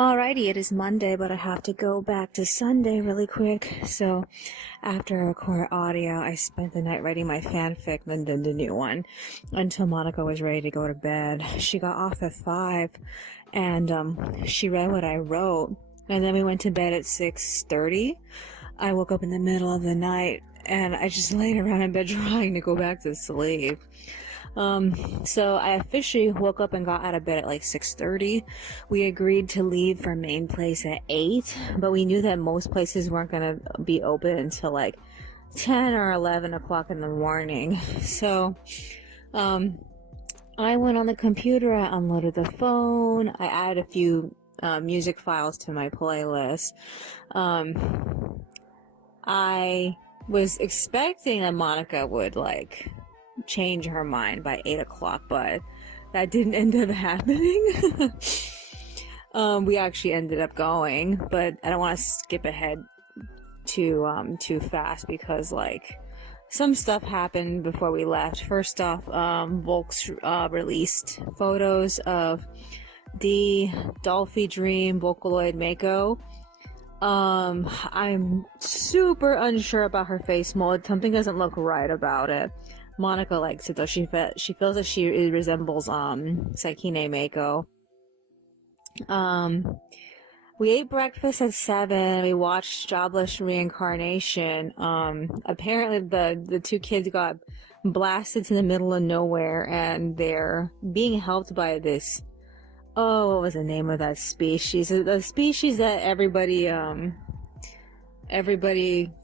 Alrighty, it is Monday, but I have to go back to Sunday really quick. So, after I record audio, I spent the night writing my fanfic, then did the new one, until Monica was ready to go to bed. She got off at 5, and she read what I wrote, and then we went to bed at 6:30. I woke up in the middle of the night, and I just laid around in bed trying to go back to sleep. So I officially woke up and got out of bed at like 6:30. We agreed to leave for main place at 8, but we knew that most places weren't gonna be open until like 10 or 11 o'clock in the morning. So, I went on the computer, I unloaded the phone, I added a few, music files to my playlist. I was expecting that Monica would like change her mind by 8 o'clock, but that didn't end up happening. We actually ended up going, but I don't want to skip ahead too fast because like some stuff happened before we left. First off, Volks released photos of the Dolphy Dream Vocaloid Mako. I'm super unsure about her face mold. Something doesn't look right about it. Monica likes it though. She feels that she resembles Sakine Mako. We ate breakfast at 7. We watched Jobless Reincarnation. Apparently the two kids got blasted to the middle of nowhere, and they're being helped by this. Oh, what was the name of that species? The species that everybody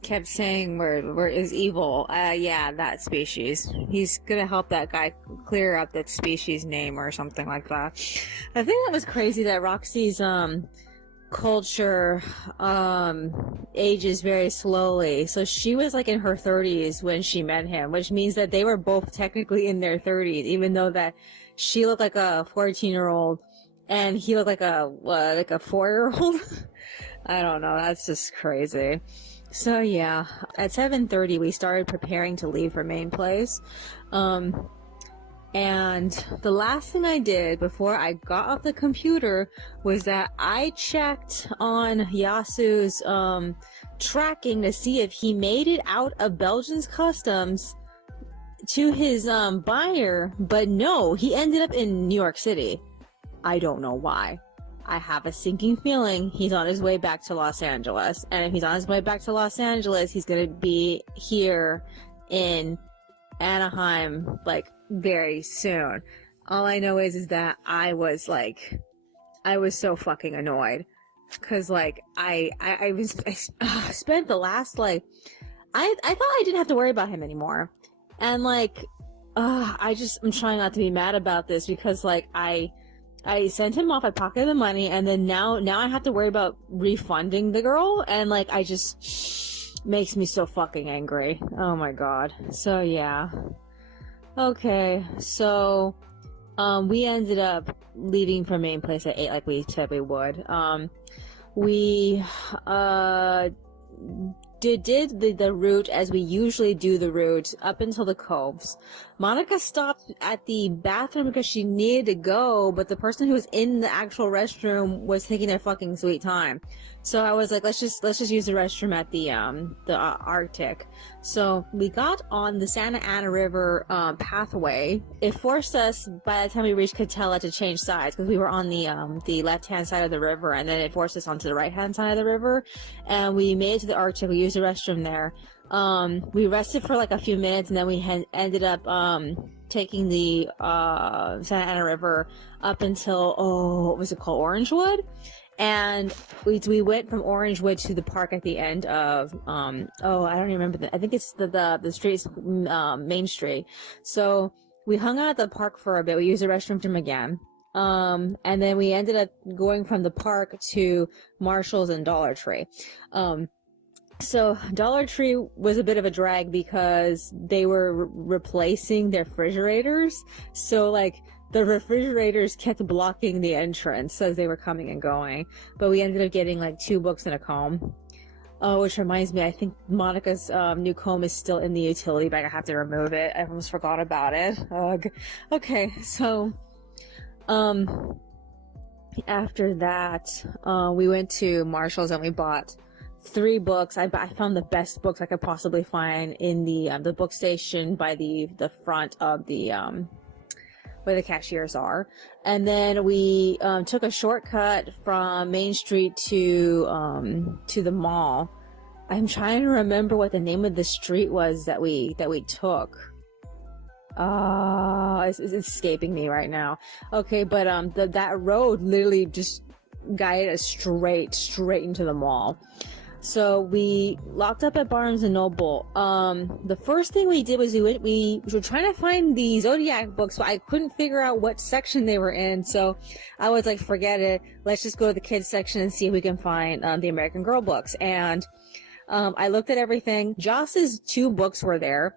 kept saying were is evil. Yeah, that species. He's gonna help that guy clear up that species name or something like that. I think that was crazy that Roxy's culture ages very slowly. So she was like in her 30s when she met him, which means that they were both technically in their 30s, even though that she looked like a 14-year-old and he looked like a 4-year-old. I don't know, that's just crazy. So yeah, at 7:30 we started preparing to leave for main place. And the last thing I did before I got off the computer was that I checked on Yasu's tracking to see if he made it out of Belgium's customs to his buyer, but no, he ended up in New York City. I don't know why. I have a sinking feeling he's on his way back to Los Angeles. And if he's on his way back to Los Angeles, he's gonna be here in Anaheim, like, very soon. All I know is that I was so fucking annoyed. Cause, like, I spent the last, like, I thought I didn't have to worry about him anymore. And, like, I'm trying not to be mad about this because, like, I sent him off, I pocketed the money, and then now I have to worry about refunding the girl, and like, makes me so fucking angry. Oh my god. So yeah. Okay, so, we ended up leaving from main place at 8 like we said we would. We, did the route as we usually do the route up until the coves. Monica stopped at the bathroom because she needed to go, but the person who was in the actual restroom was taking their fucking sweet time. So I was like, let's just use the restroom at the Arctic. So we got on the Santa Ana River pathway. It forced us, by the time we reached Catella, to change sides because we were on the left-hand side of the river, and then it forced us onto the right-hand side of the river. And we made it to the Arctic. We used the restroom there. We rested for like a few minutes, and then we ended up taking the Santa Ana River up until, what was it called, Orangewood? And we went from Orangewood to the park at the end of I don't even remember I think it's the street's Main Street. So we hung out at the park for a bit. We used the restroom from again. And then we ended up going from the park to Marshall's and Dollar Tree. So Dollar Tree was a bit of a drag because they were replacing their refrigerators. So like the refrigerators kept blocking the entrance as they were coming and going. But we ended up getting like 2 books and a comb. Oh, which reminds me, I think Monica's new comb is still in the utility bag. I have to remove it. I almost forgot about it. Ugh. Okay, so After that, we went to Marshall's and we bought 3 books. I found the best books I could possibly find in the book station by the front of the where the cashiers are. And then we took a shortcut from Main Street to the mall. I'm trying to remember what the name of the street was that we took. It's escaping me right now. Okay, but that road literally just guided us straight into the mall. So we locked up at Barnes and Noble. The first thing we did was we were trying to find the Zodiac books, but I couldn't figure out what section they were in. So I was like, forget it. Let's just go to the kids section and see if we can find the American Girl books. And I looked at everything. Joss's 2 books were there.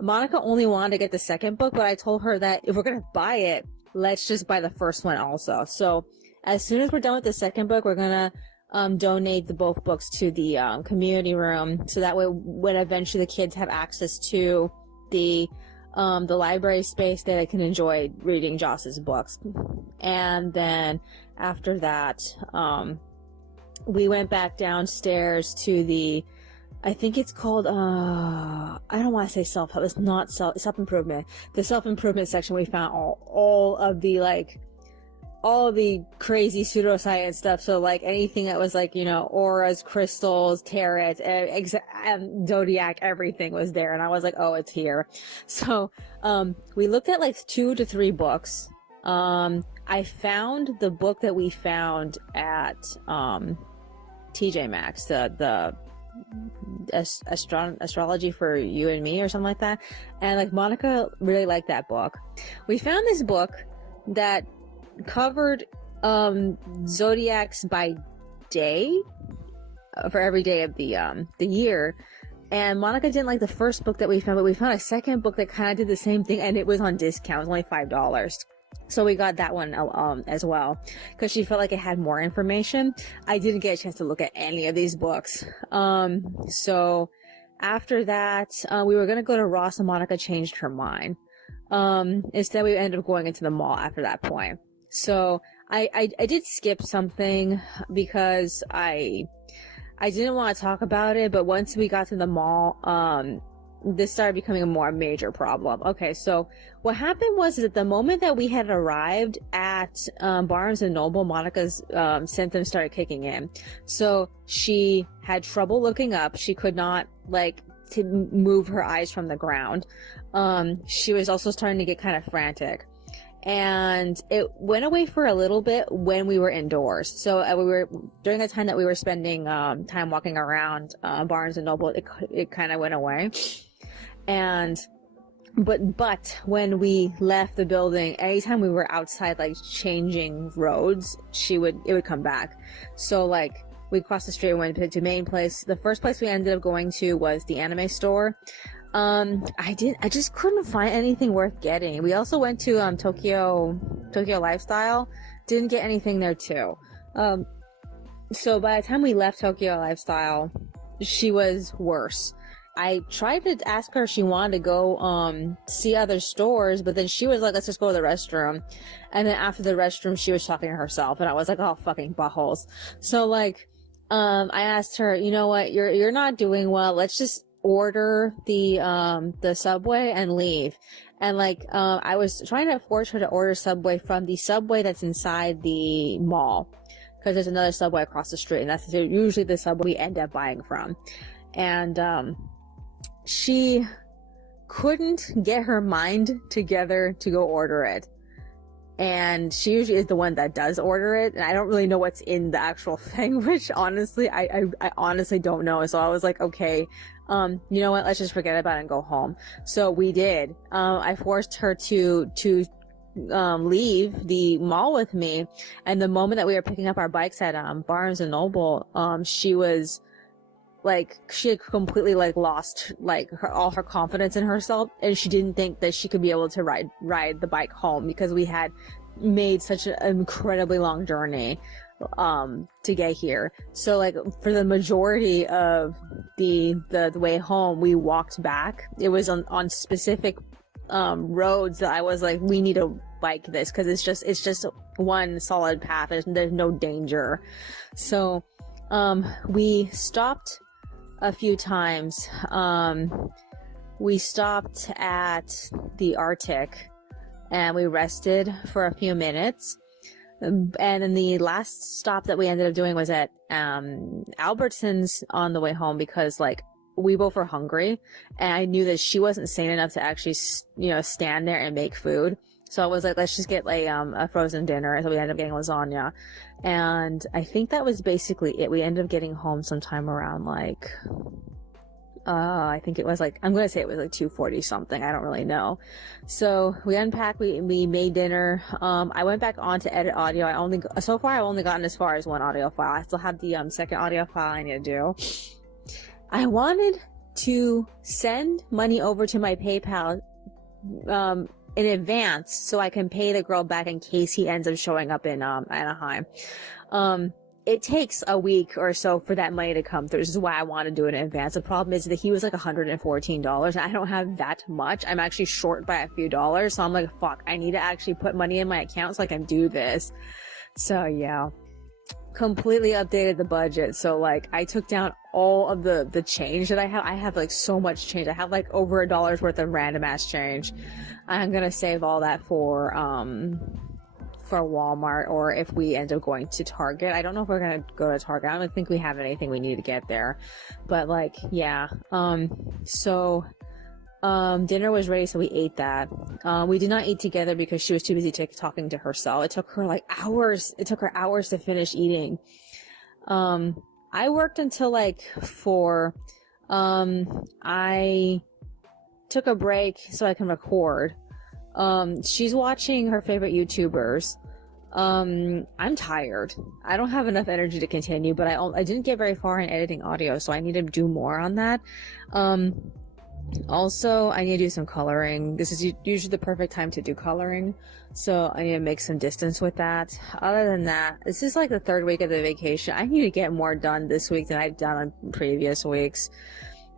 Monica only wanted to get the second book, but I told her that if we're going to buy it, let's just buy the first one also. So as soon as we're done with the second book, we're going to donate both books to the community room, so that way when eventually the kids have access to the library space, that they can enjoy reading Joss's books. And then after that, we went back downstairs to the, I think it's called, I don't want to say self-help, it's not self-improvement. The self-improvement section, we found all of the crazy pseudoscience stuff. So like anything that was like, auras, crystals, tarots, zodiac, everything was there. And I was like, oh, it's here. So, we looked at like 2 to 3 books. I found the book that we found at, TJ Maxx, the astrology for you and me or something like that. And like Monica really liked that book. We found this book that covered zodiacs by day for every day of the year, and Monica didn't like the first book that we found, but we found a second book that kind of did the same thing, and it was on discount. It was only $5, so we got that one as well, because she felt like it had more information. I didn't get a chance to look at any of these books. So after that, we were gonna go to Ross, and Monica changed her mind. Instead we ended up going into the mall after that point. So I did skip something because I didn't want to talk about it, but once we got to the mall, this started becoming a more major problem. Okay, so what happened was that the moment that we had arrived at Barnes and Noble, Monica's symptoms started kicking in. So she had trouble looking up. She could not to move her eyes from the ground. She was also starting to get kind of frantic. And it went away for a little bit when we were indoors. So during the time that we were spending time walking around Barnes and Noble, it kind of went away. But when we left the building, anytime we were outside changing roads, it would come back. So we crossed the street and went to Main Place. The first place we ended up going to was the anime store. I just couldn't find anything worth getting. We also went to Tokyo Lifestyle. Didn't get anything there too. So by the time we left Tokyo Lifestyle, she was worse. I tried to ask her if she wanted to go see other stores, but then she was like, let's just go to the restroom. And then after the restroom, she was talking to herself, and I was like, oh, fucking buttholes. So I asked her, you know what, you're not doing well, let's just order the Subway and leave. And I was trying to force her to order Subway from the Subway that's inside the mall, because there's another Subway across the street, and that's usually the Subway we end up buying from. And she couldn't get her mind together to go order it. And she usually is the one that does order it, and I don't really know what's in the actual thing, which honestly, I honestly don't know. So I was like, okay, you know what, let's just forget about it and go home. So we did. I forced her to leave the mall with me, and the moment that we were picking up our bikes at Barnes and Noble, she was she had completely lost all her confidence in herself, and she didn't think that she could be able to ride the bike home, because we had made such an incredibly long journey to get here. So for the majority of the way home, we walked back. It was on specific roads that I was like, we need to bike this because it's just one solid path. There's no danger. So we stopped a few times. We stopped at the Arctic and we rested for a few minutes. And then the last stop that we ended up doing was at Albertsons on the way home because, like, we both were hungry and I knew that she wasn't sane enough to actually, stand there and make food. So I was like, let's just get a frozen dinner. So we ended up getting lasagna. And I think that was basically it. We ended up getting home sometime around I think it was I'm going to say it was 2:40 something. I don't really know. So we unpacked, we made dinner. I went back on to edit audio. So far I've only gotten as far as one audio file. I still have the second audio file I need to do. I wanted to send money over to my PayPal, in advance so I can pay the girl back in case he ends up showing up in, Anaheim. It takes a week or so for that money to come through. This is why I want to do it in advance. The problem is that he was $114 and I don't have that much. I'm actually short by a few dollars. So I'm like, fuck, I need to actually put money in my account so I can do this. So yeah, completely updated the budget. So I took down all of the change that I have. I have so much change. I have over $1 worth of random ass change. I'm going to save all that for Walmart, or if we end up going to Target. I don't know if we're gonna go to Target. I don't think we have anything we need to get there, but yeah. So dinner was ready, so we ate that. We did not eat together because she was too busy talking to herself. It took her hours. It took her hours to finish eating. I worked until 4. I took a break so I can record. She's watching her favorite YouTubers. I'm tired. I don't have enough energy to continue, but I didn't get very far in editing audio, so I need to do more on that. Also, I need to do some coloring. This is usually the perfect time to do coloring, so I need to make some distance with that. Other than that, this is the third week of the vacation. I need to get more done this week than I've done on previous weeks.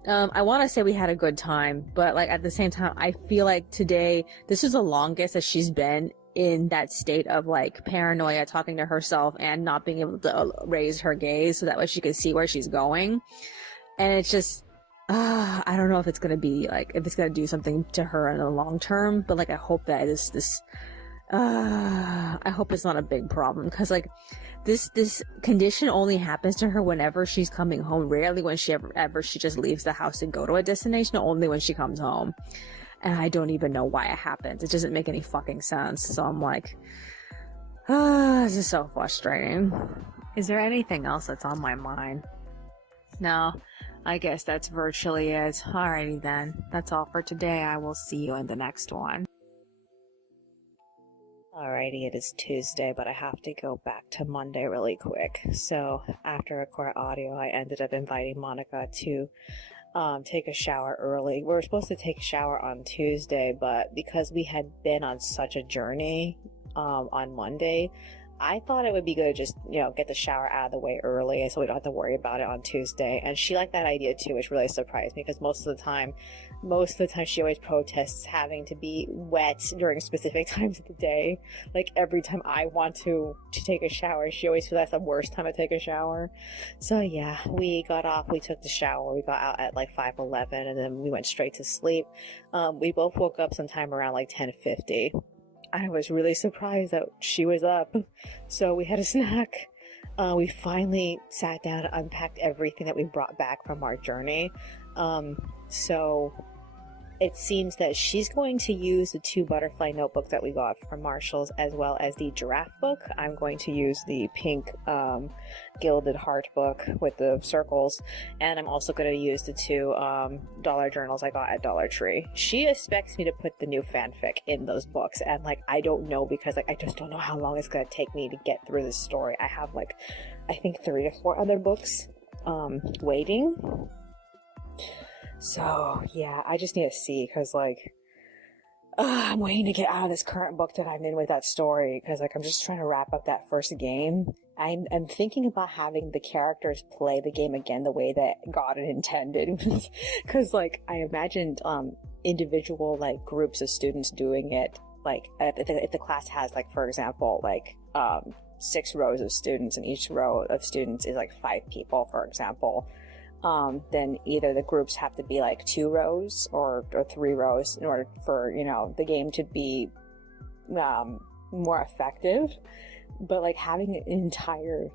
I want to say we had a good time, but at the same time, I feel today, this is the longest that she's been in that state of paranoia, talking to herself and not being able to raise her gaze so that way she can see where she's going. And it's just, I don't know if it's going to be if it's going to do something to her in the long term, but I hope that I hope it's not a big problem, because this condition only happens to her whenever she's coming home. Rarely when she ever she just leaves the house to go to a destination, only when she comes home. And I don't even know why it happens. It doesn't make any fucking sense. So I'm this is so frustrating. Is there anything else that's on my mind? No, I guess that's virtually it. Alrighty then. That's all for today. I will see you in the next one. Alrighty, it is Tuesday, but I have to go back to Monday really quick. So after record audio, I ended up inviting Monica to take a shower early. We were supposed to take a shower on Tuesday, but because we had been on such a journey on Monday, I thought it would be good to just, get the shower out of the way early so we don't have to worry about it on Tuesday. And she liked that idea too, which really surprised me, because most of the time she always protests having to be wet during specific times of the day. Every time I want to take a shower, she always feels that's the worst time to take a shower. So yeah, we got off, we took the shower, we got out at 5:11, and then we went straight to sleep. We both woke up sometime around 10:50. I was really surprised that she was up. So we had a snack. We finally sat down and unpacked everything that we brought back from our journey. So it seems that she's going to use the 2 butterfly notebooks that we got from Marshall's, as well as the giraffe book. I'm going to use the pink gilded heart book with the circles, and I'm also going to use the 2 dollar journals I got at Dollar Tree. She expects me to put the new fanfic in those books, and I don't know, because I just don't know how long it's going to take me to get through this story. I have I think 3 to 4 other books waiting. So yeah, I just need to see, because I'm waiting to get out of this current book that I'm in with that story, because I'm just trying to wrap up that first game. I'm thinking about having the characters play the game again the way that God had intended, because I imagined individual groups of students doing it like, if the class has, like, for example, like, 6 rows of students, and each row of students is like 5 people, for example, then either the groups have to be like 2 rows or 3 rows in order for, you know, the game to be more effective. But like having an entire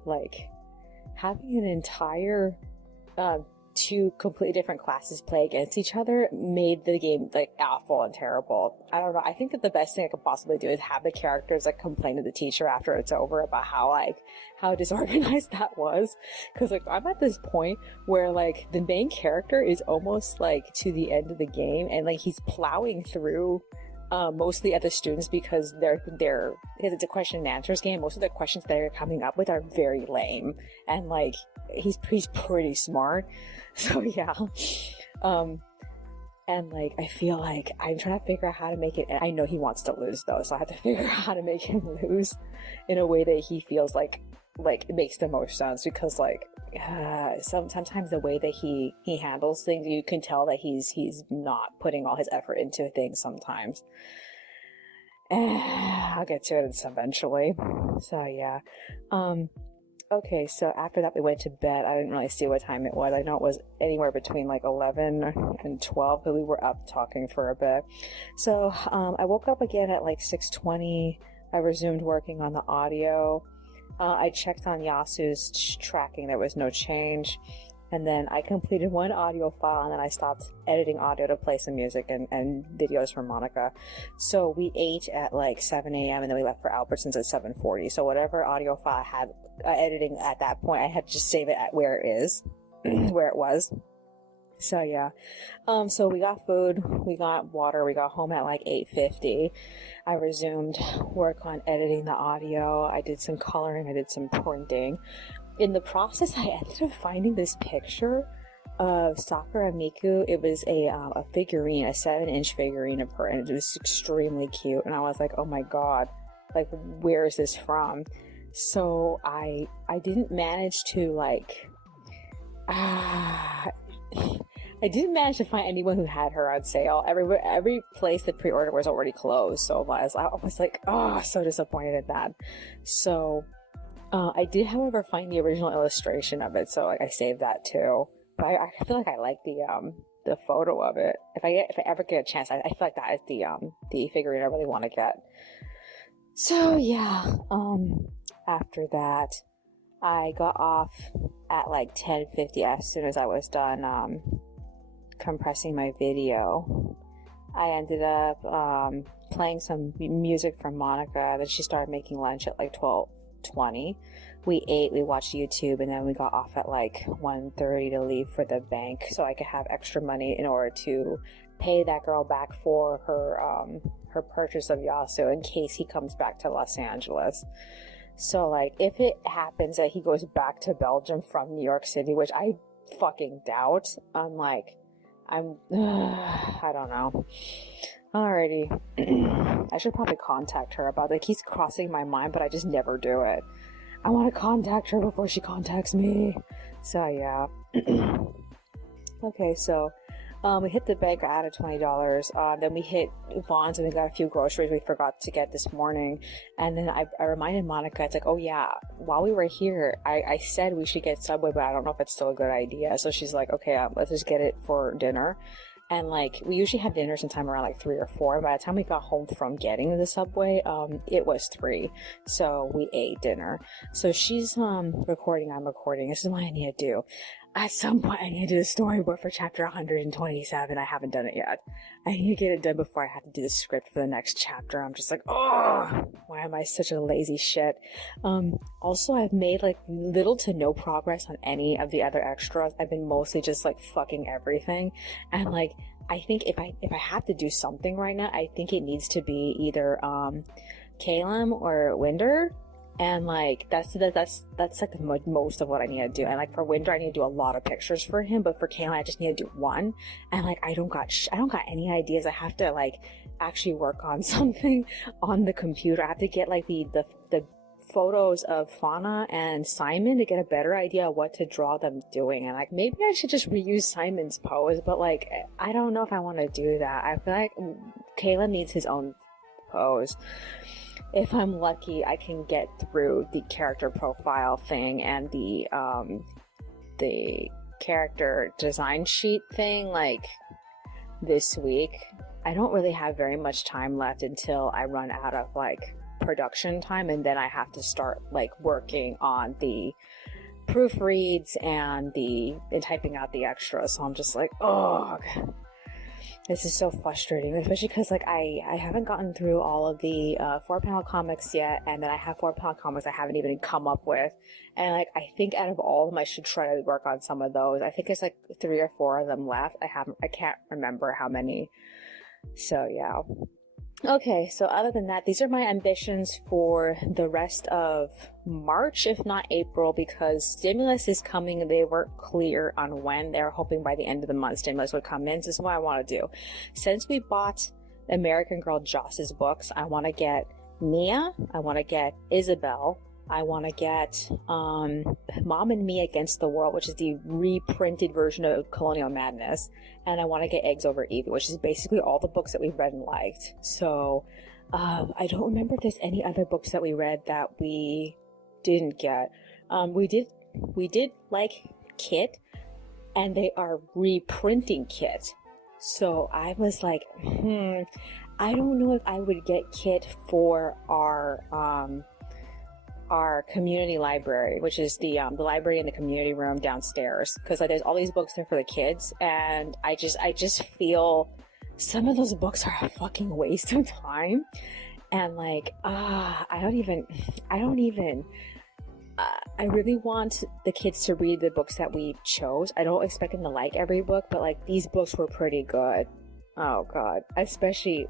2 completely different classes play against each other made the game like awful and terrible. I don't know. I think that the best thing I could possibly do is have the characters like complain to the teacher after it's over about how disorganized that was. Cause like I'm at this point where like the main character is almost like to the end of the game, and like he's plowing through most of the other students because because it's a question and answers game. Most of the questions that they're coming up with are very lame, and like he's pretty smart. So yeah, and like I feel like I'm trying to figure out how to make it. I know he wants to lose though, so I have to figure out how to make him lose in a way that he feels like it makes the most sense. Because like sometimes the way that he handles things, you can tell that he's not putting all his effort into things sometimes. I'll get to it eventually. So yeah. Okay, so after that we went to bed. I didn't really see what time it was. I know it was anywhere between like 11 and 12, but we were up talking for a bit. So I woke up again at like 6:20. I resumed working on the audio. I checked on Yasu's tracking. There was no change. And then I completed 1 audio file, and then I stopped editing audio to play some music and videos from Monica. So we ate at like 7 a.m. and then we left for Albertsons at 7:40. So whatever audio file I had editing at that point, I had to just save it at where it was. So yeah. So we got food, we got water, we got home at like 8:50. I resumed work on editing the audio. I did some coloring, I did some printing. In the process, I ended up finding this picture of Sakura Miku. It was a figurine, a 7-inch figurine of her, and it was extremely cute. And I was like, oh my god, like, where is this from? So I didn't manage to like, I didn't manage to find anyone who had her on sale. Every place that pre-order was already closed. So I was like, oh, so disappointed at that. So I did, however, find the original illustration of it, so like I saved that too. But I feel like I like the photo of it. If I ever get a chance, I feel like that is the figurine I really want to get. So yeah, after that, I got off at like 10:50 as soon as I was done compressing my video. I ended up playing some music from Monica. Then she started making lunch at like 12:20. We ate, we watched YouTube, and then we got off at like 1:30 to leave for the bank so I could have extra money in order to pay that girl back for her purchase of Yasu in case he comes back to Los Angeles. So like if it happens that he goes back to Belgium from New York City, which I fucking doubt, I don't know. Alrighty. I should probably contact her about it. It keeps crossing my mind, but I just never do it. I want to contact her before she contacts me. So yeah. Okay, so we hit the bank, I added $20. Then we hit Vaughn's and we got a few groceries we forgot to get this morning. And then I reminded Monica, it's like, oh yeah, while we were here, I said we should get Subway, but I don't know if it's still a good idea. So she's like, okay, let's just get it for dinner. And like, we usually have dinner sometime around like 3 or 4. And by the time we got home from getting the Subway, it was 3. So we ate dinner. So she's recording, I'm recording. This is what I need to do. At some point, I need to do the storyboard for chapter 127. I haven't done it yet. I need to get it done before I have to do the script for the next chapter. I'm just like, oh, why am I such a lazy shit? Also, I've made like little to no progress on any of the other extras. I've been mostly just like fucking everything. And like, I think if I have to do something right now, I think it needs to be either Caleb or Winder. And like that's like the most of what I need to do. And like for Winder, I need to do a lot of pictures for him, but for Kaylin, I just need to do 1. And like I don't got any ideas. I have to like actually work on something on the computer. I have to get like the photos of Fauna and Simon to get a better idea of what to draw them doing. And like maybe I should just reuse Simon's pose, but like I don't know if I want to do that. I feel like Caleb needs his own suppose. If I'm lucky, I can get through the character profile thing and the character design sheet thing, like, this week. I don't really have very much time left until I run out of, like, production time, and then I have to start, like, working on the proofreads and typing out the extras. So I'm just like, oh, this is so frustrating, especially because, like, I haven't gotten through all of the 4-panel comics yet, and then I have 4-panel comics I haven't even come up with, and, like, I think out of all of them I should try to work on some of those. I think there's like 3 or 4 of them left. I can't remember how many. So yeah. Okay, so other than that, these are my ambitions for the rest of March, if not April, because stimulus is coming. They weren't clear on when. They're hoping by the end of the month stimulus would come in. So this is what I want to do. Since we bought American Girl Joss's books, I want to get Mia, I want to get Isabel, I want to get Mom and Me Against the World, which is the reprinted version of Colonial Madness, and I want to get Eggs Over Evie, which is basically all the books that we've read and liked. So I don't remember if there's any other books that we read that we didn't get. We did like Kit, and they are reprinting Kit. So I was like, I don't know if I would get Kit for our community library, which is the library in the community room downstairs, because like, there's all these books there for the kids, and I just feel some of those books are a fucking waste of time, and like I really want the kids to read the books that we chose. I don't expect them to like every book, but like these books were pretty good. Oh god, especially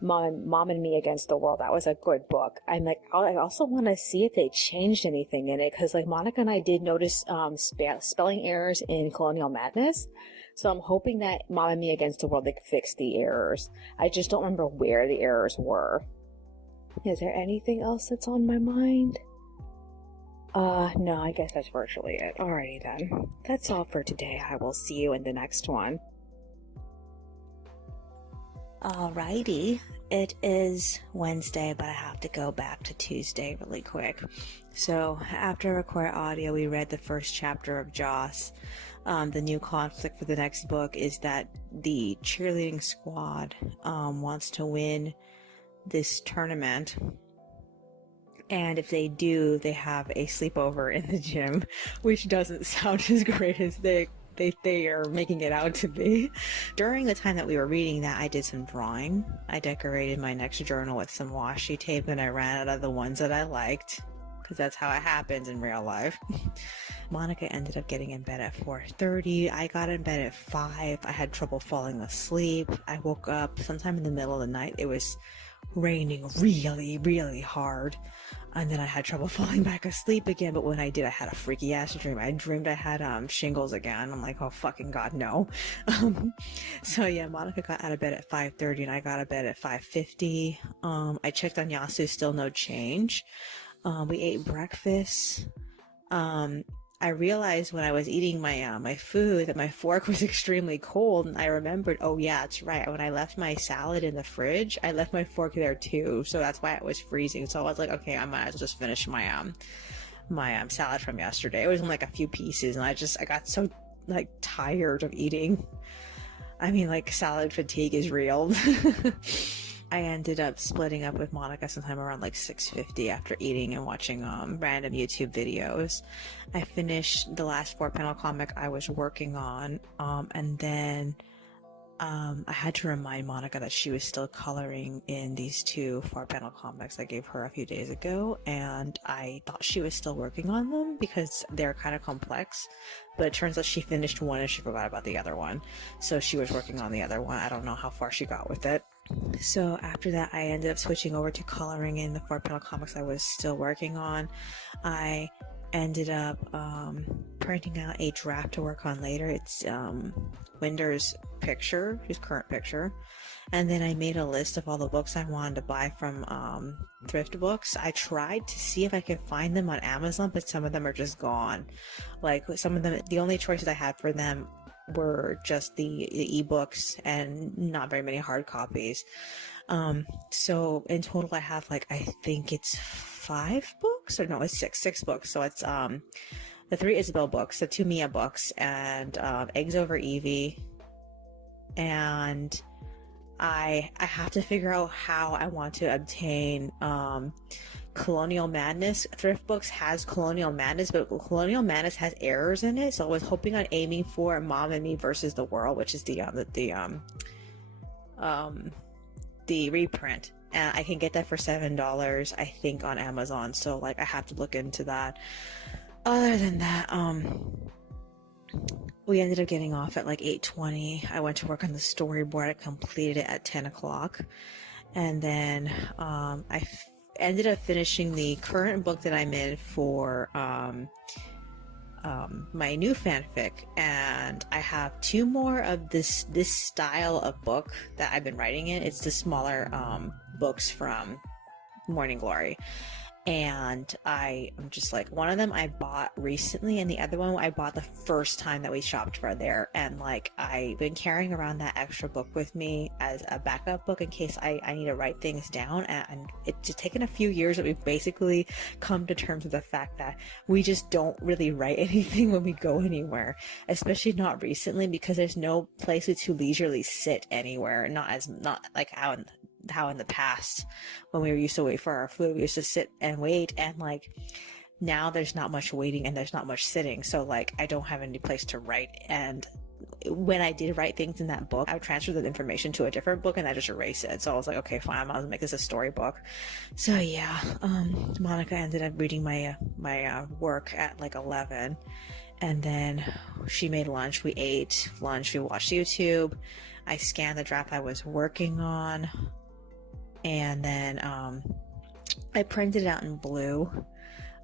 Mom and Me Against the World. That was a good book. I'm like, I also want to see if they changed anything in it, because like Monica and I did notice spelling errors in Colonial Madness, so I'm hoping that Mom and Me Against the World, they fix the errors. I just don't remember where the errors were. Is there anything else that's on my mind? No, I guess that's virtually it. Alrighty then. That's all for today. I will see you in the next one. Alrighty, it is Wednesday, but I have to go back to Tuesday really quick. So after recorded audio, we read the first chapter of Joss. The new conflict for the next book is that the cheerleading squad wants to win this tournament, and if they do, they have a sleepover in the gym, which doesn't sound as great as they are making it out to be. During the time that we were reading that, I did some drawing. I decorated my next journal with some washi tape, and I ran out of the ones that I liked, because that's how it happens in real life. Monica ended up getting in bed at 4:30. I got in bed at 5. I had trouble falling asleep. I woke up sometime in the middle of the night. It was raining really, really hard. And then I had trouble falling back asleep again, but when I did, I had a freaky ass dream. I dreamed I had shingles again. I'm like, oh fucking god, no. So yeah, Monica got out of bed at 5:30 and I got out of bed at 5:50. I checked on Yasu, still no change. We ate breakfast. I realized when I was eating my food that my fork was extremely cold, and I remembered, oh yeah, that's right, when I left my salad in the fridge, I left my fork there too, so that's why it was freezing. So I was like, okay, I might as well just finish my salad from yesterday. It was in like a few pieces, and I got so like tired of eating. I mean, like, salad fatigue is real. I ended up splitting up with Monica sometime around like 6:50 after eating and watching random YouTube videos. I finished the last 4-panel comic I was working on, and then I had to remind Monica that she was still coloring in these 2 4-panel comics I gave her a few days ago, and I thought she was still working on them because they're kind of complex, but it turns out she finished one and she forgot about the other one, so she was working on the other one. I don't know how far she got with it. So after that, I ended up switching over to coloring in the 4-panel comics I was still working on. I ended up printing out a draft to work on later. It's Winder's picture, his current picture. And then I made a list of all the books I wanted to buy from thrift books. I tried to see if I could find them on Amazon, but some of them are just gone. Like, some of them, the only choices I had for them were just the ebooks and not very many hard copies. So in total I have like, I think it's 5 books, or no, it's six books. So it's the 3 Isabel books, the 2 Mia books, and Eggs Over Evie. And I have to figure out how I want to obtain Colonial Madness. Thrift Books has Colonial Madness, but Colonial Madness has errors in it. So I was hoping on aiming for Mom and Me versus the World, which is the reprint, and I can get that for $7, I think, on Amazon. So like I have to look into that. Other than that, we ended up getting off at like 8:20. I went to work on the storyboard. I completed it at 10 o'clock. And then ended up finishing the current book that I'm in for my new fanfic. And I have 2 more of this style of book that I've been writing in. It's the smaller books from Morning Glory. And I'm just like, one of them I bought recently, and the other one I bought the first time that we shopped for there. And like, I've been carrying around that extra book with me as a backup book in case I need to write things down. And it's just taken a few years that we've basically come to terms with the fact that we just don't really write anything when we go anywhere, especially not recently, because there's no place to leisurely sit anywhere. Not like how in the past when we were used to wait for our food, we used to sit and wait, and like now there's not much waiting and there's not much sitting. So like I don't have any place to write, and when I did write things in that book, I would transfer the information to a different book and I just erase it. So I was like, okay, fine, I might as well make this a storybook. So yeah, Monica ended up reading my work at like 11, and then she made lunch. We ate lunch, we watched YouTube, I scanned the draft I was working on, and then I printed it out in blue.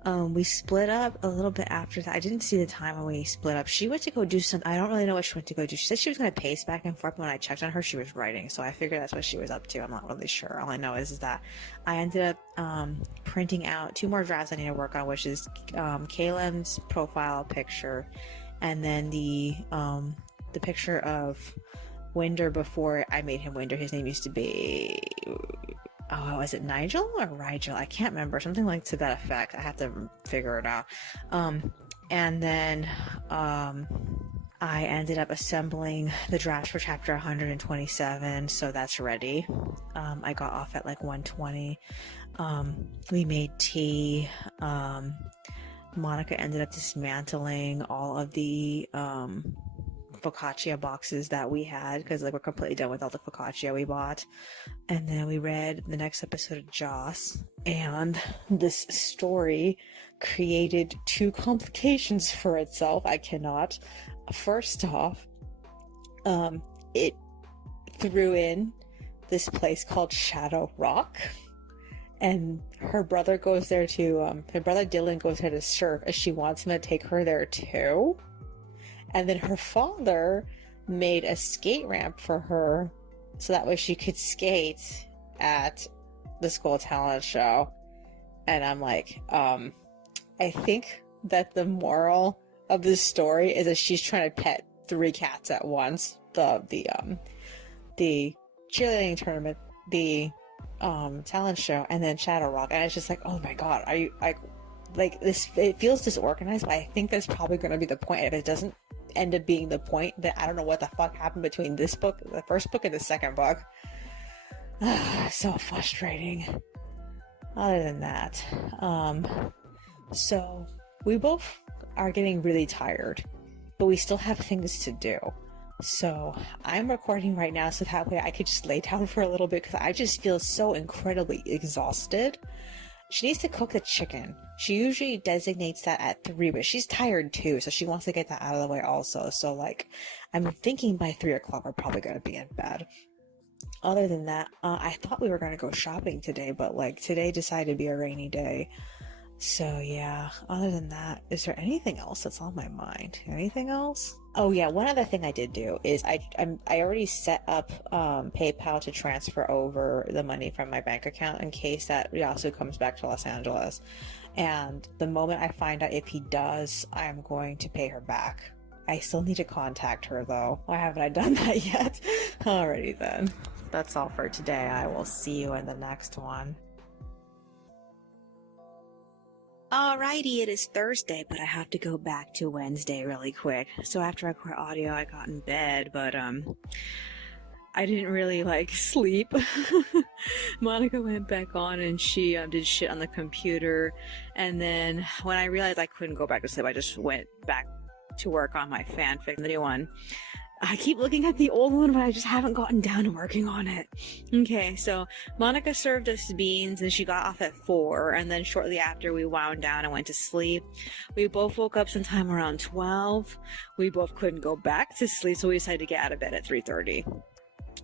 We split up a little bit after that. I didn't see the time when we split up. She went to go do something. I don't really know what she went to go do. She said she was going to pace back and forth. When I checked on her, she was writing. So I figured that's what she was up to. I'm not really sure. All I know is that I ended up printing out 2 more drafts I need to work on, which is Kalen's profile picture, and then the picture of Winder before I made him Winder. His name used to be, was it Nigel or Rigel? I can't remember. Something like to that effect. I have to figure it out. And then I ended up assembling the draft for chapter 127, so that's ready. I got off at like 1:20. We made tea. Monica ended up dismantling all of the focaccia boxes that we had, because like we're completely done with all the focaccia we bought. And then we read the next episode of Joss, and this story created 2 complications for itself. I cannot. First off, it threw in this place called Shadow Rock, and her brother goes there to her brother Dylan goes there to surf, and she wants him to take her there too. And then her father made a skate ramp for her so that way she could skate at the school talent show. And I'm like, I think that the moral of this story is that she's trying to pet 3 cats at once. The cheerleading tournament, the talent show, and then Shadow Rock. And it's just like, oh my god, are you like this? It feels disorganized, but I think that's probably going to be the point. If it doesn't end up being the point, that I don't know what the fuck happened between this book, the first book, and the second book. So frustrating. Other than that, so we both are getting really tired, but we still have things to do. So I'm recording right now so that way I could just lay down for a little bit, because I just feel so incredibly exhausted. She needs to cook the chicken. She usually designates that at 3, but she's tired too, so she wants to get that out of the way also. So like, I'm thinking by 3 o'clock we're probably going to be in bed. Other than that, I thought we were going to go shopping today, but like today decided to be a rainy day. So yeah, other than that, is there anything else that's on my mind? Anything else? Oh yeah, one other thing I did do is I already set up PayPal to transfer over the money from my bank account in case that Ryasu comes back to Los Angeles. And the moment I find out if he does, I'm going to pay her back. I still need to contact her though. Why haven't I done that yet? Alrighty then. That's all for today. I will see you in the next one. Alrighty, it is Thursday, but I have to go back to Wednesday really quick. So after I record audio, I got in bed, but I didn't really sleep. Monica went back on and she did shit on the computer, and then when I realized I couldn't go back to sleep, I just went back to work on my fanfic, the new one. I keep looking at the old one, but I just haven't gotten down to working on it. Okay, so Monica served us beans and she got off at 4, and then shortly after we wound down and went to sleep. We both woke up sometime around 12. We both couldn't go back to sleep, so we decided to get out of bed at 3:30.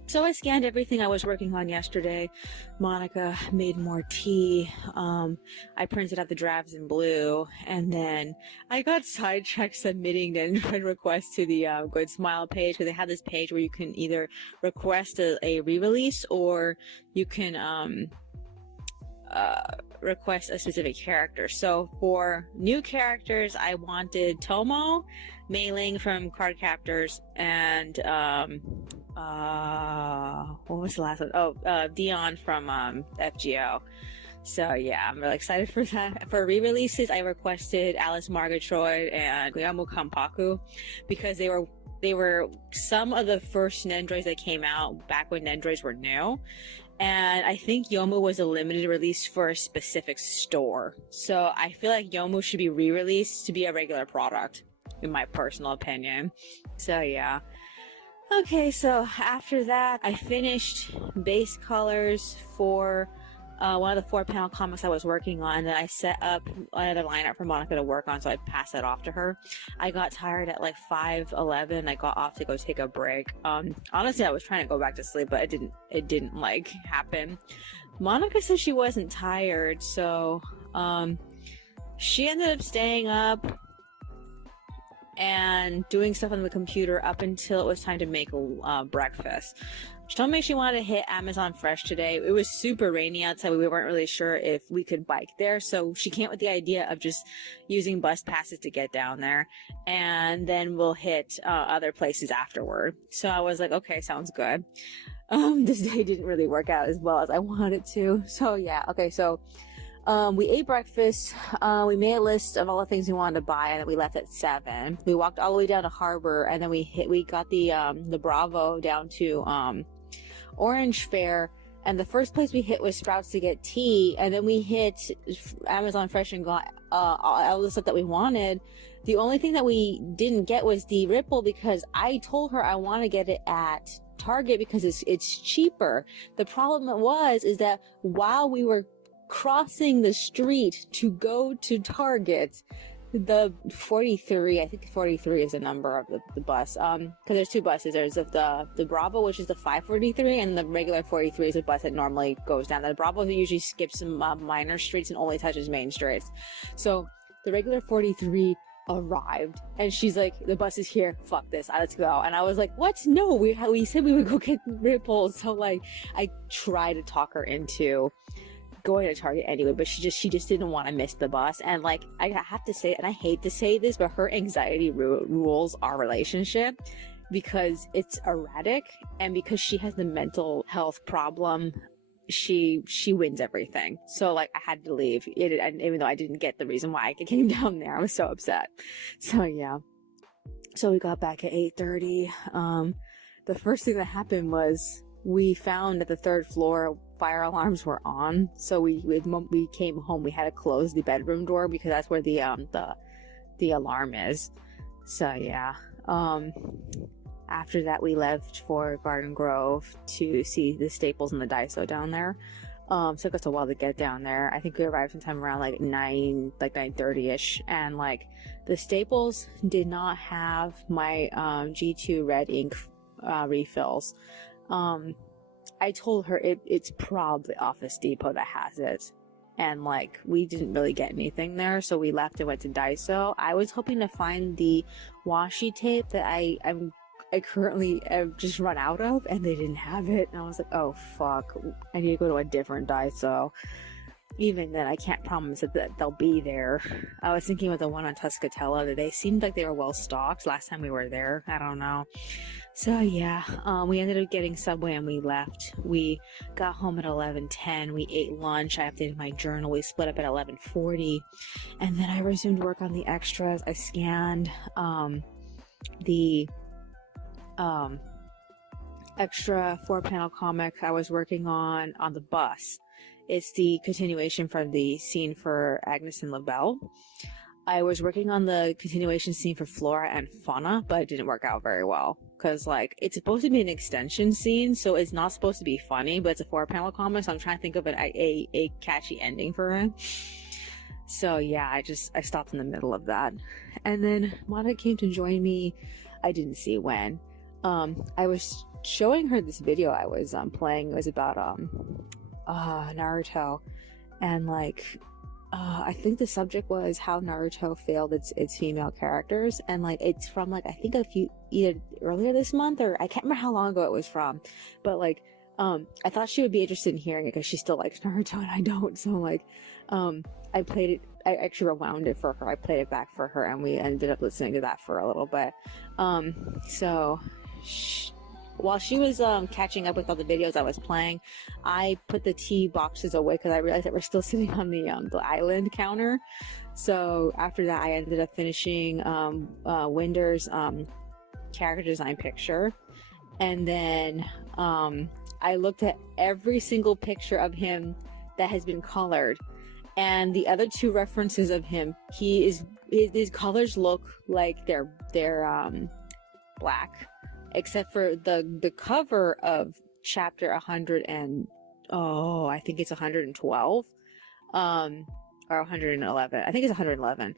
So I scanned everything I was working on yesterday. Monica made more tea. I printed out the drafts in blue, and then I got sidetracked submitting Android requests to the Good Smile page, because they have this page where you can either request a re-release, or you can request a specific character. So for new characters, I wanted Tomo, Mei Ling from Cardcaptors, and what was the last one? Dion from FGO. So yeah, I'm really excited for that. For re-releases, I requested Alice Margatroyd and Guillermo Kampaku, because they were some of the first Nendroids that came out back when Nendroids were new. And I think Yomu was a limited release for a specific store. So I feel like Yomu should be re-released to be a regular product, in my personal opinion. So yeah. Okay, so after that, I finished base colors for one of the 4-panel comics I was working on, and then I set up another lineup for Monica to work on, so I passed that off to her. I got tired at 5:11. I got off to go take a break. Honestly, I was trying to go back to sleep, but it didn't happen. Monica said she wasn't tired, so she ended up staying up and doing stuff on the computer up until it was time to make breakfast. She told me she wanted to hit Amazon Fresh today. It was super rainy outside. We weren't really sure if we could bike there, so she came with the idea of just using bus passes to get down there, and then we'll hit other places afterward. So I was like, okay, sounds good. This day didn't really work out as well as I wanted it to. So yeah, okay, so we ate breakfast, we made a list of all the things we wanted to buy, and then we left at 7. We walked all the way down to Harbor, and then we got the Bravo down to Orange Fair, and the first place we hit was Sprouts to get tea, and then we hit Amazon Fresh and got all the stuff that we wanted. The only thing that we didn't get was the Ripple, because I told her I want to get it at Target because it's cheaper. The problem is that while we were crossing the street to go to Target, the 43, I think 43 is the number of the bus, because there's 2 buses. There's the Bravo, which is the 543, and the regular 43 is a bus that normally goes down. The Bravo usually skips some minor streets and only touches main streets. So the regular 43 arrived, and she's like, the bus is here, fuck this, let's go. And I was like, what? No, we said we would go get Ripples. So I tried to talk her into going to Target anyway, but she just didn't want to miss the bus. And I have to say, and I hate to say this, but her anxiety rules our relationship, because it's erratic, and because she has the mental health problem, she wins everything. So I had to leave, even though I didn't get the reason why I came down there. I was so upset. So yeah, so we got back at 8:30. The first thing that happened was we found that the 3rd floor fire alarms were on, so we came home. We had to close the bedroom door because that's where the alarm is. So yeah, after that we left for Garden Grove to see the Staples and the Daiso down there. Took us a while to get down there. I think we arrived sometime around 9:30ish, and the Staples did not have my G2 red ink refills. I told her it's probably Office Depot that has it, and we didn't really get anything there, so we left and went to Daiso. I was hoping to find the washi tape that I currently have just run out of, and they didn't have it, and I was like, oh fuck, I need to go to a different Daiso. even then, I can't promise that they'll be there. I was thinking with the one on Tuscatella that they seemed like they were well stocked last time we were there. I don't know. So yeah, we ended up getting Subway and we left. We got home at 11:10. We ate lunch. I updated my journal. We split up at 11:40, and then I resumed work on the extras. I scanned the extra 4-panel comic I was working on the bus. It's the continuation from the scene for Agnes and LaBelle. I was working on the continuation scene for Flora and Fauna, but it didn't work out very well. Because, like, it's supposed to be an extension scene, so it's not supposed to be funny, but it's a 4-panel comic, so I'm trying to think of a catchy ending for it. So, yeah, I stopped in the middle of that. And then Monica came to join me. I didn't see when. I was showing her this video I was playing. It was about Naruto, and like I think the subject was how Naruto failed its female characters, and like it's from like I think either earlier this month, or I can't remember how long ago it was from, but like I thought she would be interested in hearing it because she still likes Naruto and I don't. So like I played it. I actually rewound it for her. I played it back for her, and we ended up listening to that for a little bit. While she was catching up with all the videos I was playing, I put the tea boxes away because I realized that we're still sitting on the island counter. So after that, I ended up finishing Winder's character design picture, and then I looked at every single picture of him that has been colored, and the other 2 references of him, his colors look like they're black. Except for the cover of chapter 100 and I think it's 112 or 111. I think it's 111.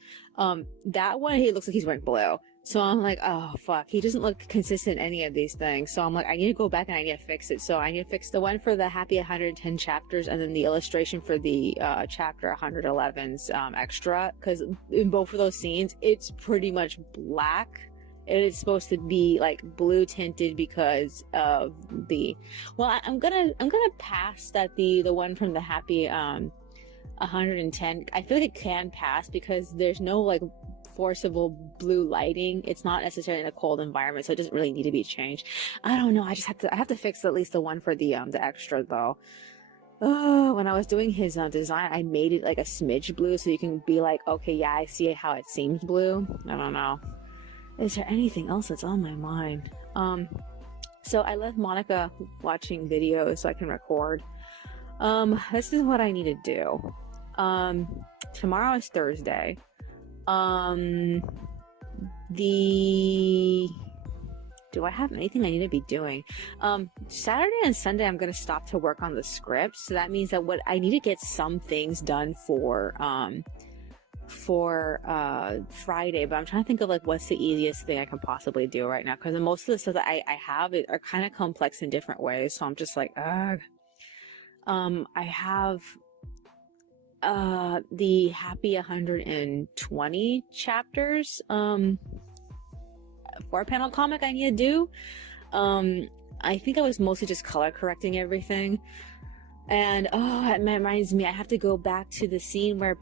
That one, he looks like he's wearing blue. So I'm like, oh fuck, he doesn't look consistent in any of these things. So I'm like, I need to go back and I need to fix it. So I need to fix the one for the happy 110 chapters, and then the illustration for the chapter 111's extra, because in both of those scenes it's pretty much black. It is supposed to be like blue tinted because of the, well, I'm gonna pass that the one from the happy 110. I feel like it can pass because there's no like forcible blue lighting. It's not necessarily in a cold environment, so it doesn't really need to be changed. I don't know. I have to fix at least the one for the extra though. When I was doing his design, I made it like a smidge blue so you can be like, okay, yeah, I see how it seems blue. I don't know. Is there anything else that's on my mind? So I left Monica watching videos so I can record. This is what I need to do. Tomorrow is Thursday. Do I have anything I need to be doing? Saturday and Sunday I'm gonna stop to work on the script, so that means that I need to get some things done for Friday, but I'm trying to think of like what's the easiest thing I can possibly do right now, because most of the stuff that I have are kind of complex in different ways, so I'm just like, ugh. I have the happy 120 chapters 4-panel comic I need to do. I think I was mostly just color correcting everything. And it reminds me, I have to go back to the scene where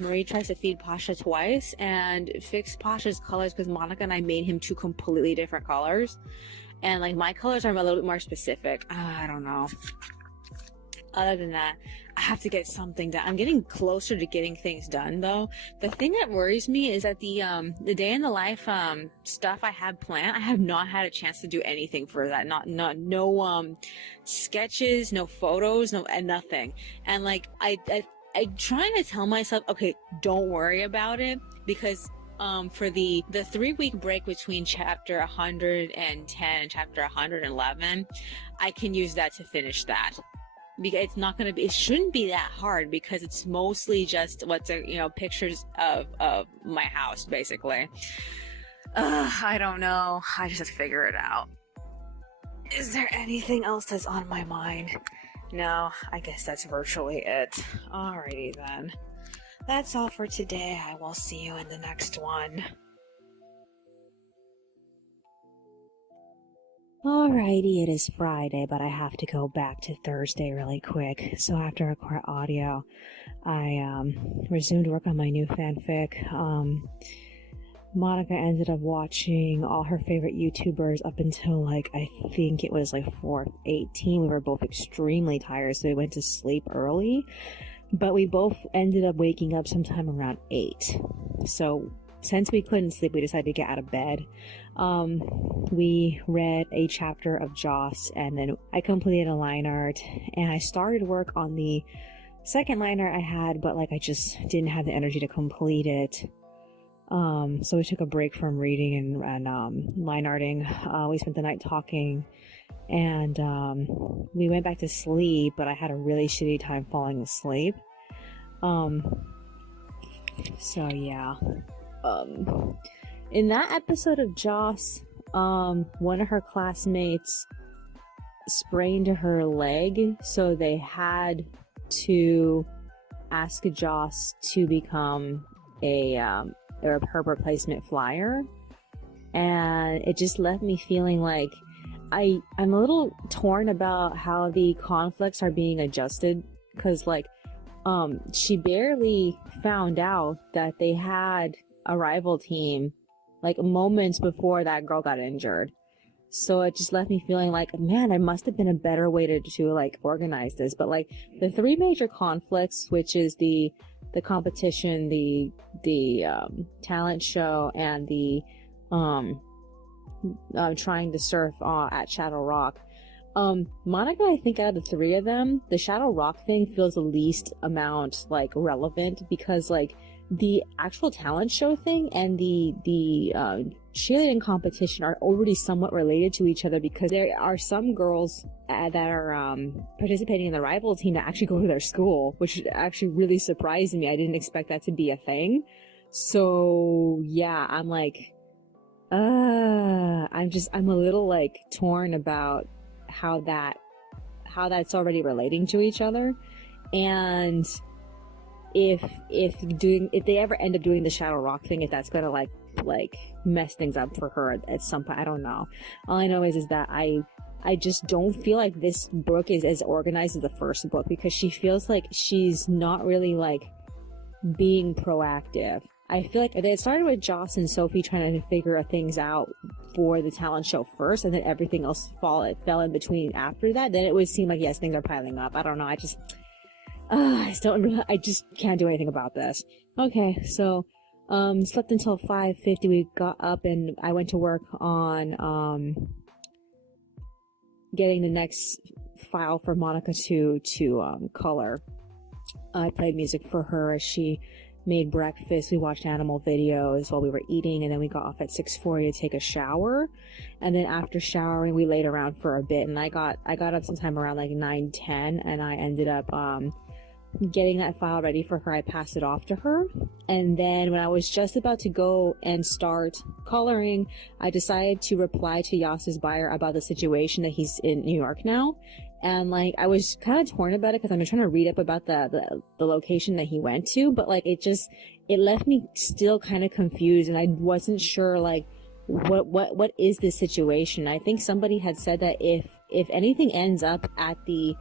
Marie tries to feed Pasha twice and fix Pasha's colors, because Monica and I made him 2 completely different colors, and like my colors are a little bit more specific. I don't know. Other than that, I have to get something done. I'm getting closer to getting things done though. The thing that worries me is that the day in the life stuff I had planned, I have not had a chance to do anything for that. No sketches, no photos, and nothing. And like I'm trying to tell myself, okay, don't worry about it, because for the 3-week break between chapter 110 and chapter 111, I can use that to finish that. Because it shouldn't be that hard, because it's mostly just pictures of my house, basically. I don't know. I just have to figure it out. Is there anything else that's on my mind? No, I guess that's virtually it. Alrighty then. That's all for today. I will see you in the next one. Alrighty, it is Friday, but I have to go back to Thursday really quick. So after I record audio, I resumed work on my new fanfic. Monica ended up watching all her favorite YouTubers up until I think it was 4:18. We were both extremely tired, so we went to sleep early. But we both ended up waking up sometime around 8. So since we couldn't sleep, we decided to get out of bed. We read a chapter of Joss, and then I completed a line art, and I started work on the second line art I had, but I just didn't have the energy to complete it. So we took a break from reading and line arting. We spent the night talking, and we went back to sleep, but I had a really shitty time falling asleep. So yeah. In that episode of Joss, one of her classmates sprained her leg, so they had to ask Joss to become her replacement flyer, and it just left me feeling like I'm a little torn about how the conflicts are being adjusted, because she barely found out that they had a rival team moments before that girl got injured. So it just left me feeling man, there must have been a better way to organize this. But the three major conflicts, which is the competition, the talent show, and the trying to surf at Shadow Rock. Monica, I think out of the three of them, the Shadow Rock thing feels the least amount relevant, because the actual talent show thing and the cheerleading competition are already somewhat related to each other, because there are some girls that are participating in the rival team that actually go to their school, which actually really surprised me. I didn't expect that to be a thing. So yeah, I'm I'm a little torn about how that's already relating to each other, and if they ever end up doing the Shadow Rock thing, if that's gonna mess things up for her at some point. I don't know. All I know is that I just don't feel like this book is as organized as the first book, because she feels like she's not really being proactive. I feel like it started with Joss and Sophie trying to figure things out for the talent show first, and then everything else fell in between after that. Then it would seem yes, things are piling up. I don't know. I just can't do anything about this. Okay, so slept until 5:50. We got up and I went to work on getting the next file for Monica to color. I played music for her as she made breakfast. We watched animal videos while we were eating, and then we got off at 6:40 to take a shower. And then after showering, we laid around for a bit, and I got up sometime around 9:10, and I ended up getting that file ready for her. I passed it off to her, and then when I was just about to go and start coloring, I decided to reply to Yas's buyer about the situation that he's in New York now. And I was kind of torn about it, because I've been trying to read up about the location that he went to, but it left me still kind of confused, and I wasn't sure what is this situation. I think somebody had said that if anything ends up at the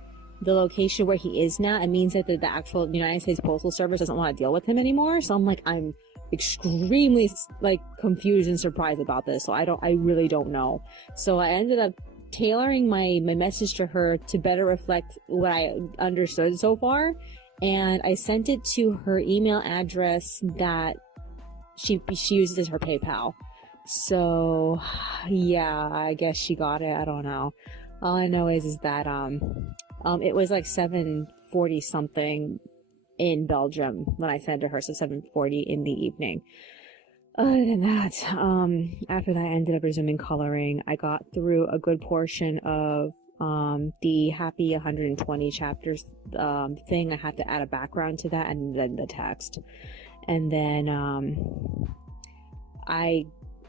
location where he is now, it means that the actual United States Postal Service doesn't want to deal with him anymore. So I'm extremely confused and surprised about this. So I really don't know. So I ended up tailoring my message to her to better reflect what I understood so far, and I sent it to her email address that she uses as her PayPal. So yeah, I guess she got it. I don't know. All I know is that it was 7:40 something in Belgium when I sent it to her, so 7:40 in the evening. Other than that, after that, I ended up resuming coloring. I got through a good portion of the happy 120 chapters thing. I had to add a background to that, and then the text. And then I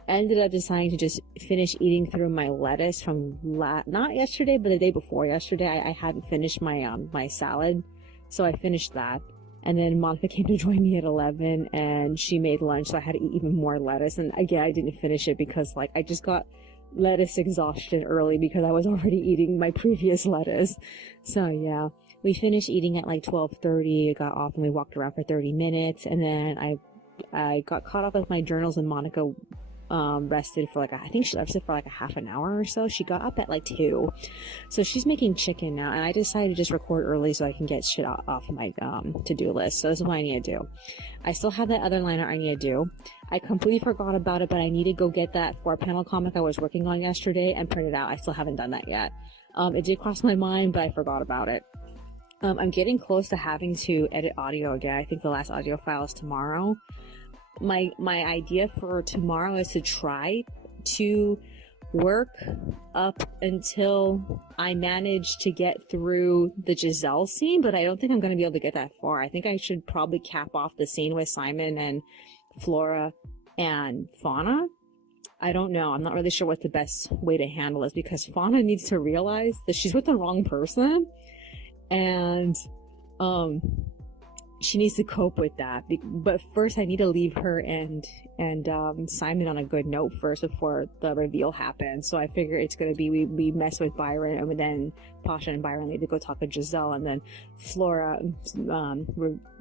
ended up deciding to just finish eating through my lettuce from not yesterday, but the day before yesterday. I hadn't finished my my salad, so I finished that. And then Monica came to join me at 11, and she made lunch, so I had to eat even more lettuce. And again, I didn't finish it because I just got lettuce exhaustion early because I was already eating my previous lettuce. So yeah, we finished eating at like 12:30. Got off and we walked around for 30 minutes, and then I got caught up with my journals, and Monica rested for like I think she rested for like a half an hour or so. She got up at like 2, so she's making chicken now, and I decided to just record early so I can get shit off of my to-do list. So this is what I need to do. I still have that other liner I need to do. I completely forgot about it, but I need to go get that 4-panel comic I was working on yesterday and print it out. I still haven't done that yet. It did cross my mind, but I forgot about it. I'm getting close to having to edit audio again. I think the last audio file is tomorrow. My idea for tomorrow is to try to work up until I manage to get through the Giselle scene, but I don't think I'm going to be able to get that far. I think I should probably cap off the scene with Simon and Flora and Fauna. I don't know. I'm not really sure what the best way to handle this, because Fauna needs to realize that she's with the wrong person, and she needs to cope with that. But first I need to leave her and Simon on a good note first before the reveal happens. So I figure it's going to be we mess with Byron, and then Pasha and Byron need to go talk to Giselle, and then Flora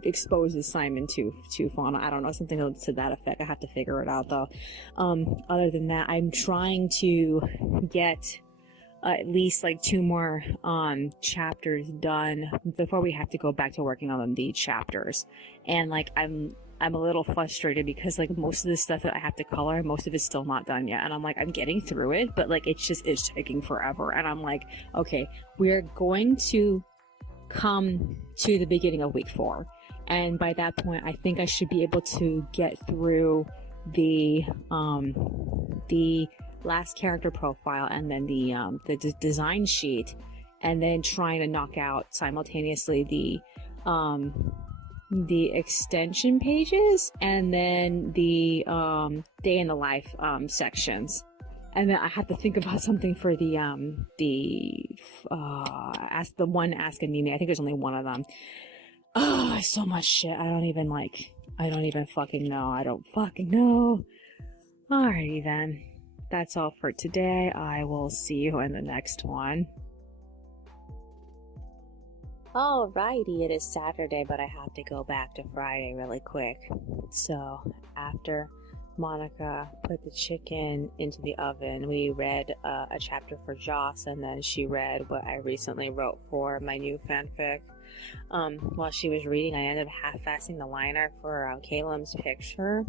exposes Simon to Fauna. I don't know, something to that effect. I have to figure it out though. Other than that, I'm trying to get at least like 2 more chapters done before we have to go back to working on the chapters. And like I'm a little frustrated because like most of the stuff that I have to color, most of it's still not done yet, and I'm like, I'm getting through it, but like it's taking forever. And I'm like, okay, we're going to come to the beginning of week 4, and by that point I think I should be able to get through the last character profile and then the design sheet, and then trying to knock out simultaneously the extension pages and then the day in the life sections. And then I have to think about something for the Ask Amymone. I think there's only one of them. Oh, so much shit. I don't even fucking know. I don't fucking know. Alrighty then. That's all for today. I will see you in the next one. Alrighty, it is Saturday, but I have to go back to Friday really quick. So, after Monica put the chicken into the oven, we read a chapter for Joss, and then she read what I recently wrote for my new fanfic. While she was reading, I ended up half-assing the liner for Caleb's picture.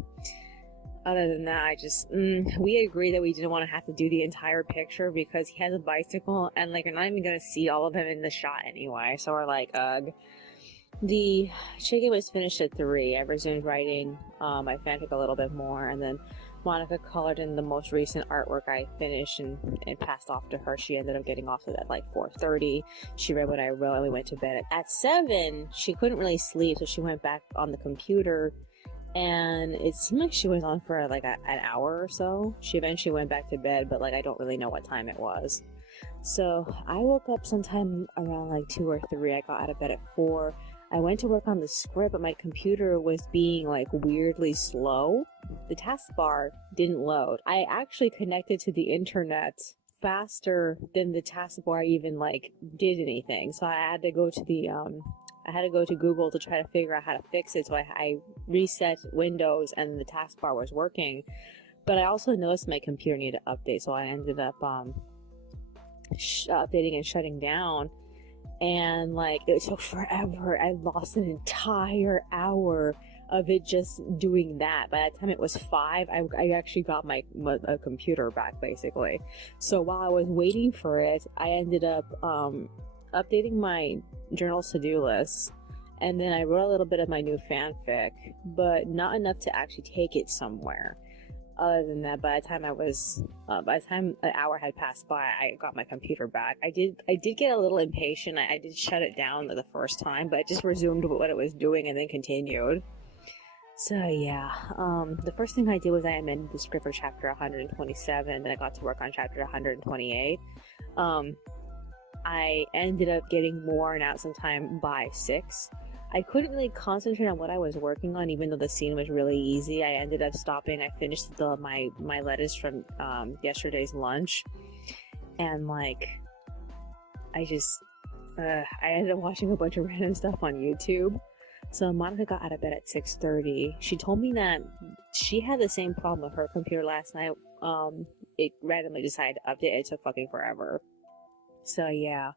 Other than that, I just, we agreed that we didn't want to have to do the entire picture because he has a bicycle, and like, you're not even going to see all of him in the shot anyway, so we're like, ugh. The chicken was finished at 3. I resumed writing my fanfic a little bit more, and then Monica colored in the most recent artwork I finished and passed off to her. She ended up getting off at like 4:30. She read what I wrote, and we went to bed. At 7, she couldn't really sleep, so she went back on the computer, and it seemed like she was on for like an hour or so. She eventually went back to bed, but like I don't really know what time it was. So I woke up sometime around like 2 or 3. I got out of bed at 4. I went to work on the script, but my computer was being like weirdly slow. The taskbar didn't load. I actually connected to the internet faster than the taskbar even like did anything. So I had to go to Google to try to figure out how to fix it. So I reset Windows, and the taskbar was working. But I also noticed my computer needed to update, so I ended up updating and shutting down. And like, it took forever. I lost an entire hour of it just doing that. By the time it was 5, I actually got my computer back, basically. So while I was waiting for it, I ended up updating my journal's to-do list, and then I wrote a little bit of my new fanfic, but not enough to actually take it somewhere. Other than that, by the time an hour had passed by, I got my computer back. I did get a little impatient. I did shut it down the first time, but it just resumed what it was doing and then continued. So yeah, the first thing I did was I amended the script for chapter 127, and then I got to work on chapter 128. I ended up getting worn out sometime by 6. I couldn't really concentrate on what I was working on, even though the scene was really easy. I ended up stopping. I finished my lettuce from yesterday's lunch, and like I ended up watching a bunch of random stuff on YouTube. So Monica got out of bed at 6:30. She told me that she had the same problem with her computer last night. It randomly decided to update. It took fucking forever. So yeah.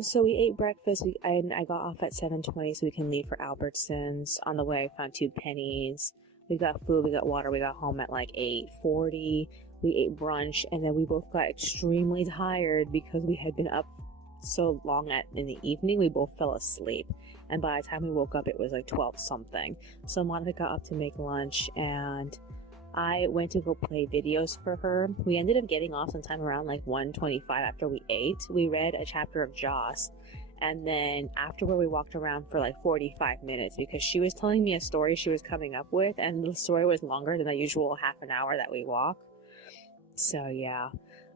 So we ate breakfast. I got off at 7:20 so we can leave for Albertsons. On the way, I found 2 pennies. We got food, we got water. We got home at like 8:40. We ate brunch, and then we both got extremely tired because we had been up so long in the evening. We both fell asleep, and by the time we woke up, it was like 12 something. So Monica got up to make lunch, and I went to go play videos for her. We ended up getting off sometime around like 1:25 after we ate. We read a chapter of Joss, and then afterward we walked around for like 45 minutes because she was telling me a story she was coming up with, and the story was longer than the usual half an hour that we walk. So yeah.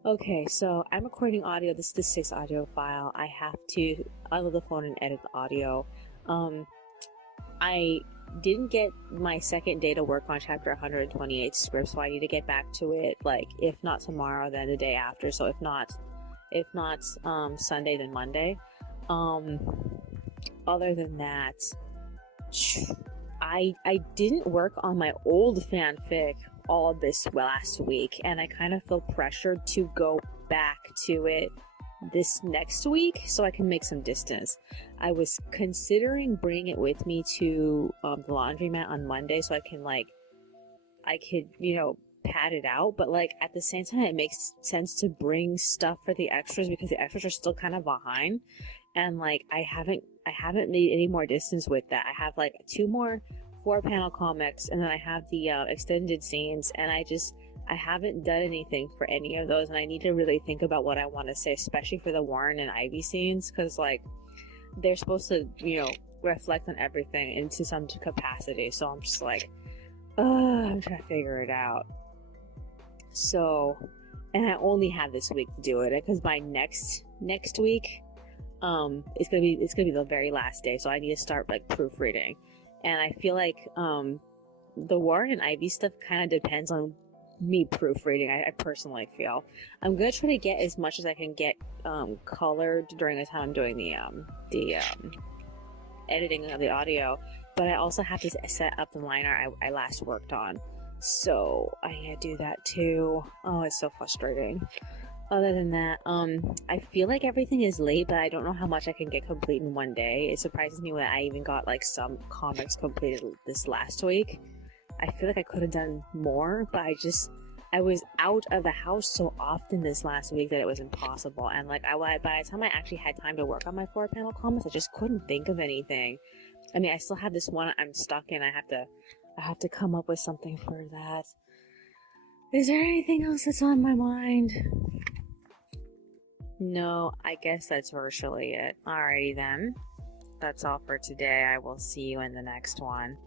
Okay, so I'm recording audio. This is the 6th audio file. I have to unload the phone and edit the audio. I didn't get my second day to work on chapter 128 script, so I need to get back to it, like, if not tomorrow, then the day after. So if not Sunday, then Monday. Other than that, I didn't work on my old fanfic all this last week, and I kind of feel pressured to go back to it this next week so I can make some distance. I was considering bringing it with me to the laundromat on Monday so I could, you know, pad it out, but like at the same time it makes sense to bring stuff for the extras because the extras are still kind of behind, and like I haven't made any more distance with that. I have like 2 more 4-panel comics, and then I have the extended scenes, and I haven't done anything for any of those, and I need to really think about what I want to say, especially for the Warren and Ivy scenes, because like they're supposed to, you know, reflect on everything into some capacity. So I'm just like, I'm trying to figure it out. So, and I only have this week to do it, because by next week, it's gonna be the very last day. So I need to start like proofreading, and I feel like the Warren and Ivy stuff kind of depends on me proofreading. I personally feel I'm gonna try to get as much as I can get colored during the time I'm doing the editing of the audio, but I also have to set up the liner I last worked on, so I need to do that too. Oh, it's so frustrating. Other than that, I feel like everything is late, but I don't know how much I can get complete in one day. It surprises me when I even got like some comics completed this last week. I feel like I could have done more, but I was out of the house so often this last week that it was impossible. And like by the time I actually had time to work on my 4-panel comics, I just couldn't think of anything. I mean, I still have this one I'm stuck in. I have to come up with something for that. Is there anything else that's on my mind? No, I guess that's virtually it. Alrighty then. That's all for today. I will see you in the next one.